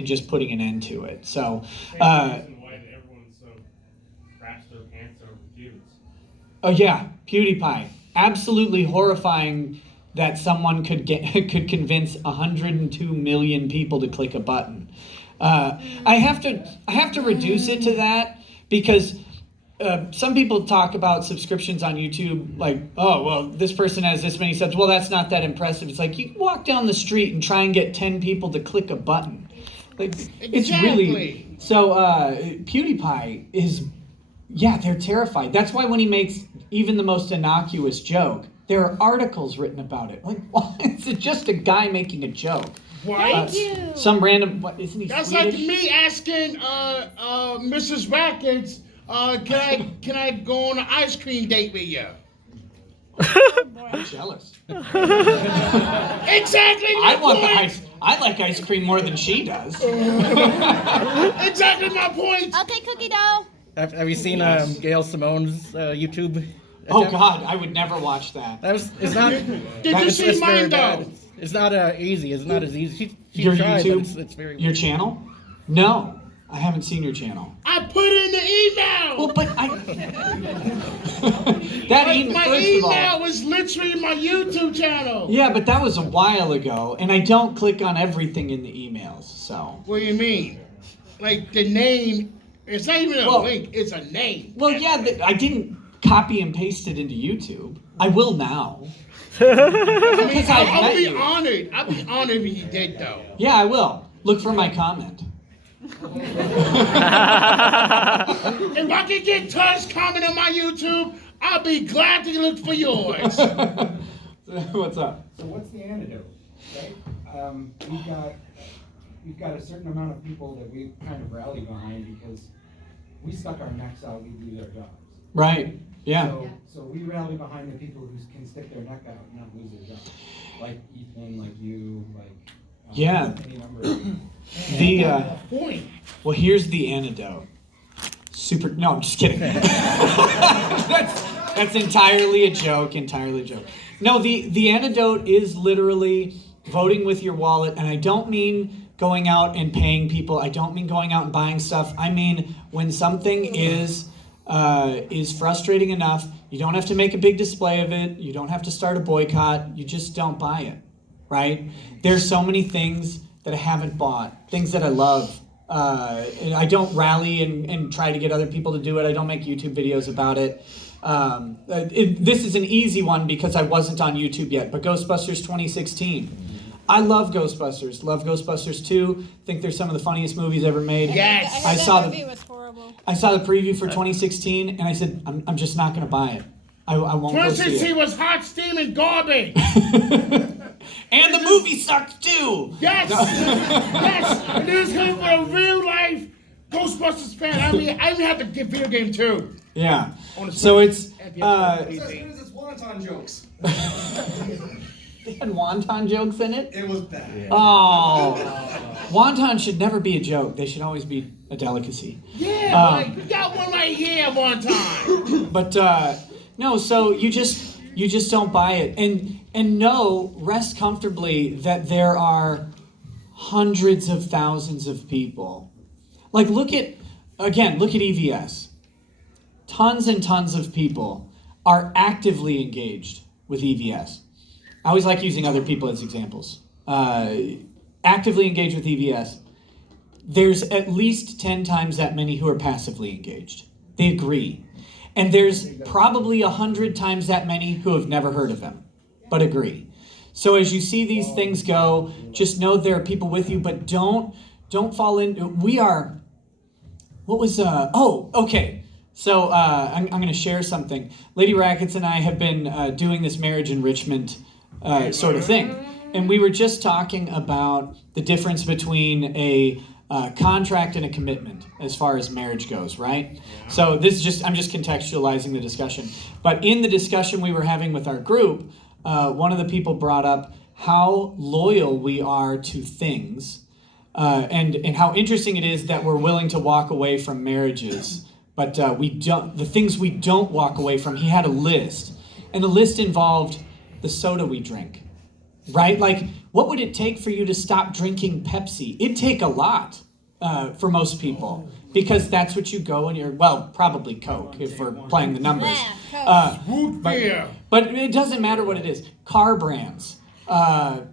and just putting an end to it. So, why everyone's so craps their pants over feuds. Oh yeah, PewDiePie. Absolutely horrifying that someone could convince 102 million people to click a button. I have to reduce it to that because some people talk about subscriptions on YouTube like, oh well, this person has this many subs. Well, that's not that impressive. It's like you walk down the street and try and get 10 people to click a button. Like it's really so. PewDiePie is. Yeah, they're terrified. That's why when he makes even the most innocuous joke, there are articles written about it. Like, why is it just a guy making a joke? Thank you. Some random, what, isn't he That's Swedish? like me asking Mrs. Rackets, can I go on an ice cream date with you? I'm jealous. Exactly my point. I like ice cream more than she does. Exactly my point. Okay, cookie dough. Have you seen Gail Simone's YouTube? Oh attempt? God, I would never watch that. It's not. Did you see mine though? It's not easy. It's not as easy. She Your tried, YouTube, but it's very. your channel? No, I haven't seen your channel. I put it in the email. Well, but I. My email was literally my YouTube channel. Yeah, but that was a while ago, and I don't click on everything in the emails. So. What do you mean? Like the name? It's not even a link. It's a name. Well, yeah, I didn't copy and paste it into YouTube. I will now. I'll be honored. I'll be honored if you did, though. Yeah, I will. Look for my comment. If I can get Tush comment on my YouTube, I'll be glad to look for yours. What's up? So what's the antidote, right? We've got a certain amount of people that we kind of rally behind because we stuck our necks out, we lose our jobs. Right. Yeah. So we rally behind the people who can stick their neck out and not lose their jobs. Like Ethan, like you, like any number of people. Well, here's the antidote. No, I'm just kidding. that's entirely a joke. Entirely a joke. No, the antidote is literally voting with your wallet, and I don't mean going out and paying people. I don't mean going out and buying stuff. I mean when something is frustrating enough, you don't have to make a big display of it. You don't have to start a boycott. You just don't buy it, right? There's so many things that I haven't bought, things that I love. And I don't rally and try to get other people to do it. I don't make YouTube videos about it. This is an easy one because I wasn't on YouTube yet, but Ghostbusters 2016. I love Ghostbusters. Love Ghostbusters 2. Think they're some of the funniest movies ever made. Yes. I saw that movie was horrible. I saw the preview for 2016, and I said, I'm just not going to buy it. I won't go see it. 2016 was hot, steaming garbage. And the movie sucked too. Yes. Yes. And this is coming from a real life Ghostbusters fan. I mean, I even had to get video game too. Yeah. So it's... It's as good as its wonton jokes. They had wonton jokes in it? It was bad. Yeah. Oh. Wonton should never be a joke. They should always be a delicacy. Yeah, like, we got one right here at one time. But, no, so you just don't buy it. And no, rest comfortably that there are hundreds of thousands of people. Like, look at EVS. Tons and tons of people are actively engaged with EVS. I always like using other people as examples. Actively engaged with EVS. There's at least 10 times that many who are passively engaged. They agree. And there's probably 100 times that many who have never heard of them, but agree. So as you see these things go, just know there are people with you, but don't fall in. We are, okay. So I'm going to share something. Lady Rackets and I have been doing this marriage enrichment sort of thing. And we were just talking about the difference between a contract and a commitment as far as marriage goes, right? So I'm just contextualizing the discussion. But in the discussion we were having with our group, one of the people brought up how loyal we are to things and how interesting it is that we're willing to walk away from marriages. But the things we don't walk away from, he had a list. And the list involved the soda we drink, right? Like, what would it take for you to stop drinking Pepsi? It'd take a lot for most people, because that's what you go and you're, well, probably Coke if we're playing the numbers. Yeah, Coke. Root beer. But it doesn't matter what it is. Car brands, the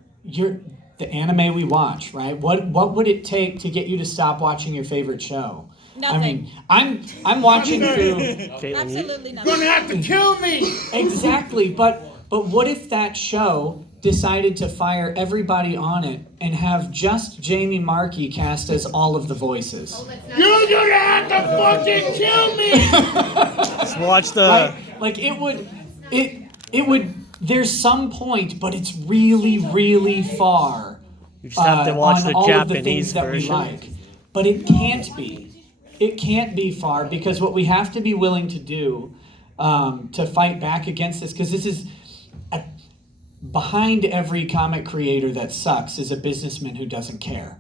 anime we watch, right? What would it take to get you to stop watching your favorite show? Nothing. I mean, I'm watching through. Absolutely You're nothing. gonna have to kill me. Exactly, but what if that show decided to fire everybody on it and have just Jamie Markey cast as all of the voices? You're gonna have to fucking kill me. Just watch the. Right? Like it would. There's some point, but it's really, really far. You just have to watch on the all of the Japanese things that we version. like. But it can't be. It can't be far, because what we have to be willing to do to fight back against this, because this is behind every comic creator that sucks is a businessman who doesn't care,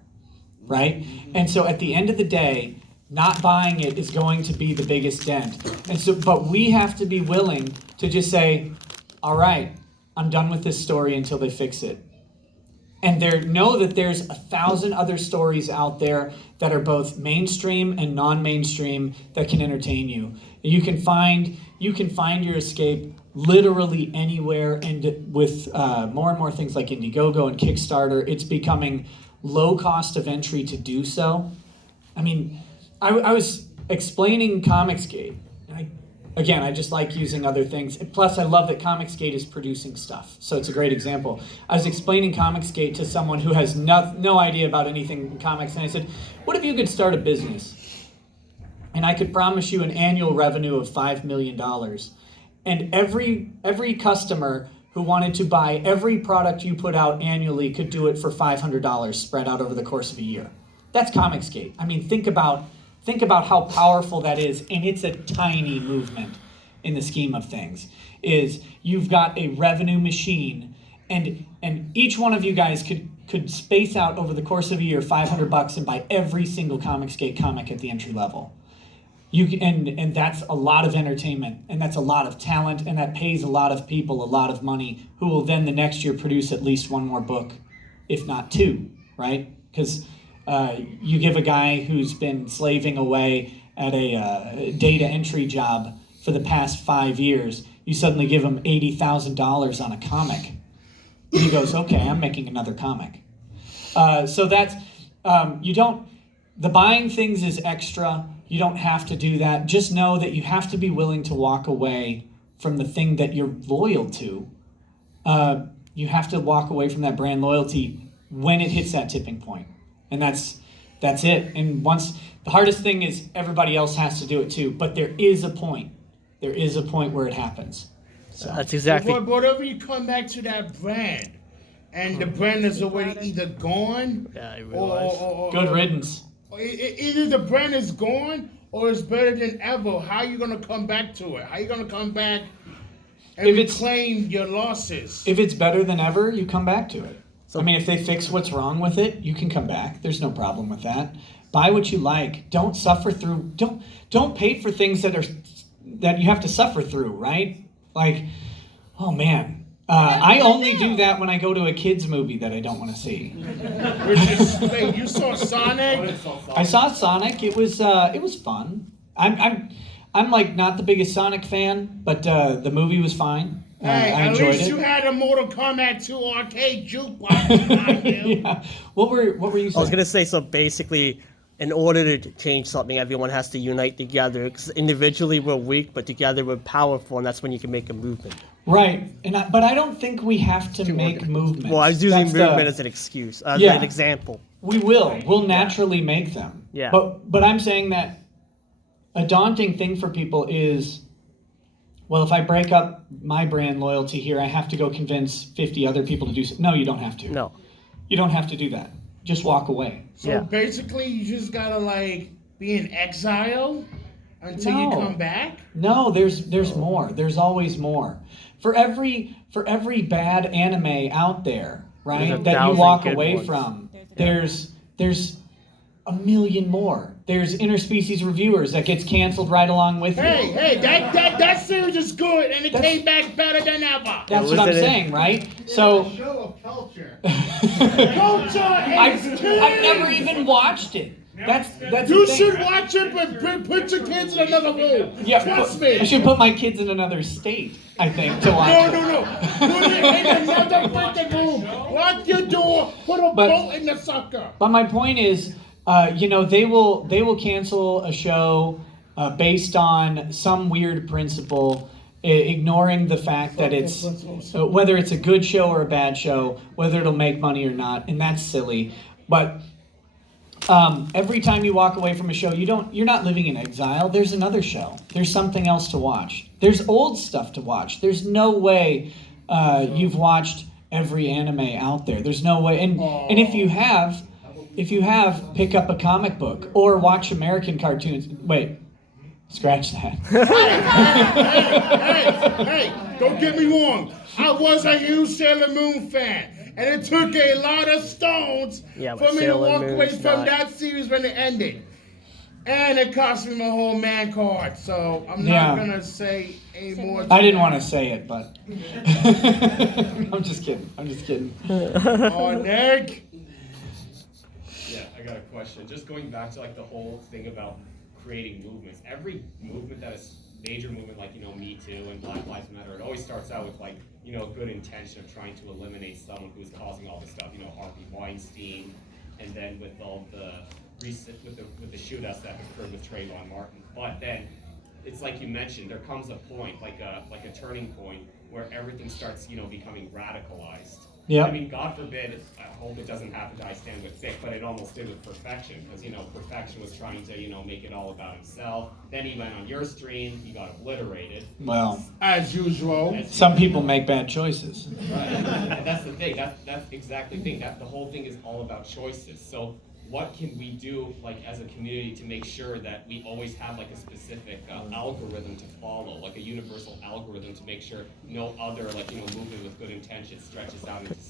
right? And so at the end of the day, not buying it is going to be the biggest dent. And so, but we have to be willing to just say, all right, I'm done with this story until they fix it. And know that there's 1,000 other stories out there that are both mainstream and non-mainstream that can entertain you. You can find your escape literally anywhere, and with more and more things like Indiegogo and Kickstarter, it's becoming low cost of entry to do so. I mean, I was explaining Comicsgate. Again, I just like using other things. Plus, I love that Comicsgate is producing stuff. So it's a great example. I was explaining Comicsgate to someone who has no idea about anything in comics. And I said, what if you could start a business? And I could promise you an annual revenue of $5 million. And every customer who wanted to buy every product you put out annually could do it for $500 spread out over the course of a year. That's Comicsgate. I mean, think about how powerful that is, and it's a tiny movement in the scheme of things. Is you've got a revenue machine, and each one of you guys could space out over the course of a year $500 and buy every single Comicsgate comic at the entry level. And that's a lot of entertainment, and that's a lot of talent, and that pays a lot of people a lot of money, who will then the next year produce at least one more book, if not two, right? Because you give a guy who's been slaving away at a data entry job for the past 5 years, you suddenly give him $80,000 on a comic. And he goes, okay, I'm making another comic. So that's, the buying things is extra. You don't have to do that. Just know that you have to be willing to walk away from the thing that you're loyal to. You have to walk away from that brand loyalty when it hits that tipping point. And that's it. And the hardest thing is everybody else has to do it too. But there is a point. There is a point where it happens. So That's exactly. But whatever you come back to that brand, and the brand is already either gone, Yeah, I realize. or good riddance. either the brand is gone or it's better than ever. How are you gonna come back to it? How are you gonna come back and reclaim your losses? If it's better than ever, you come back to it. I mean, if they fix what's wrong with it, you can come back. There's no problem with that. Buy what you like. Don't suffer through. Don't pay for things that you have to suffer through. Right? Like, oh man, I only do that when I go to a kids movie that I don't want to see. Wait, you saw Sonic? I saw Sonic. It was fun. I'm like not the biggest Sonic fan, but the movie was fine. Hey, I at enjoyed least it. you had a Mortal Kombat 2 arcade jukebox behind you. Yeah. What were you saying? I was gonna say, so basically, in order to change something, everyone has to unite together. Because individually we're weak, but together we're powerful, and that's when you can make a movement. Right, but I don't think we have to make movements. Well, I was using That's movement as an excuse, as Yeah. an example. We'll naturally make them. Yeah. But I'm saying that a daunting thing for people is, well, if I break up my brand loyalty here, I have to go convince 50 other people to do so. No, you don't have to. No. You don't have to do that. Just walk away. So Yeah. basically, you just gotta be in exile until you No. come back. No, there's more. There's always more. For every bad anime out there, There's a right, that you thousand walk good away ones. from, there's a million more. There's Interspecies Reviewers that gets canceled right along with you. Hey, that series is good, and it came back better than ever. That's what I'm saying, right? So It's a show of culture. I've never even watched it. That's You the thing. should watch it, but put your kids in another room. Yeah, Trust I me. should put my kids in another state, I think, to watch it. No. Put it in another freaking room. Lock your door. Put a bolt in the sucker. But my point is, they will cancel a show based on some weird principle, ignoring the fact that it's whether it's a good show or a bad show, whether it'll make money or not, and that's silly. But every time you walk away from a show, you're not living in exile. There's another show. There's something else to watch. There's old stuff to watch. There's no way you've watched every anime out there. There's no way. And if you have, pick up a comic book or watch American cartoons. Wait, scratch that. Hey, don't get me wrong. I was a huge Sailor Moon fan. And it took a lot of stones for me to walk away from that series when it ended. And it cost me my whole man card. So I'm not going to say any more. I didn't want to say it, but I'm just kidding. Oh, Nick. Yeah, I got a question. Just going back to like the whole thing about creating movements. Every movement that is major movement, like Me Too and Black Lives Matter, it always starts out with like good intention of trying to eliminate someone who's causing all this stuff. Harvey Weinstein, and then with all the recent with the shootouts that occurred with Trayvon Martin. But then it's like you mentioned, there comes a point, like a turning point, where everything starts becoming radicalized. Yeah. I mean, God forbid, I hope it doesn't happen to I Stand With Vic, but it almost did with Perfection, because, Perfection was trying to, make it all about himself. Then he went on your stream, he got obliterated. Well, as usual. Some people make bad choices. Right. And that's the thing, that's exactly the thing, the whole thing is all about choices. So what can we do, like, as a community to make sure that we always have, like, a specific algorithm to follow, like a universal algorithm to make sure no other, like, movement with good intention stretches out into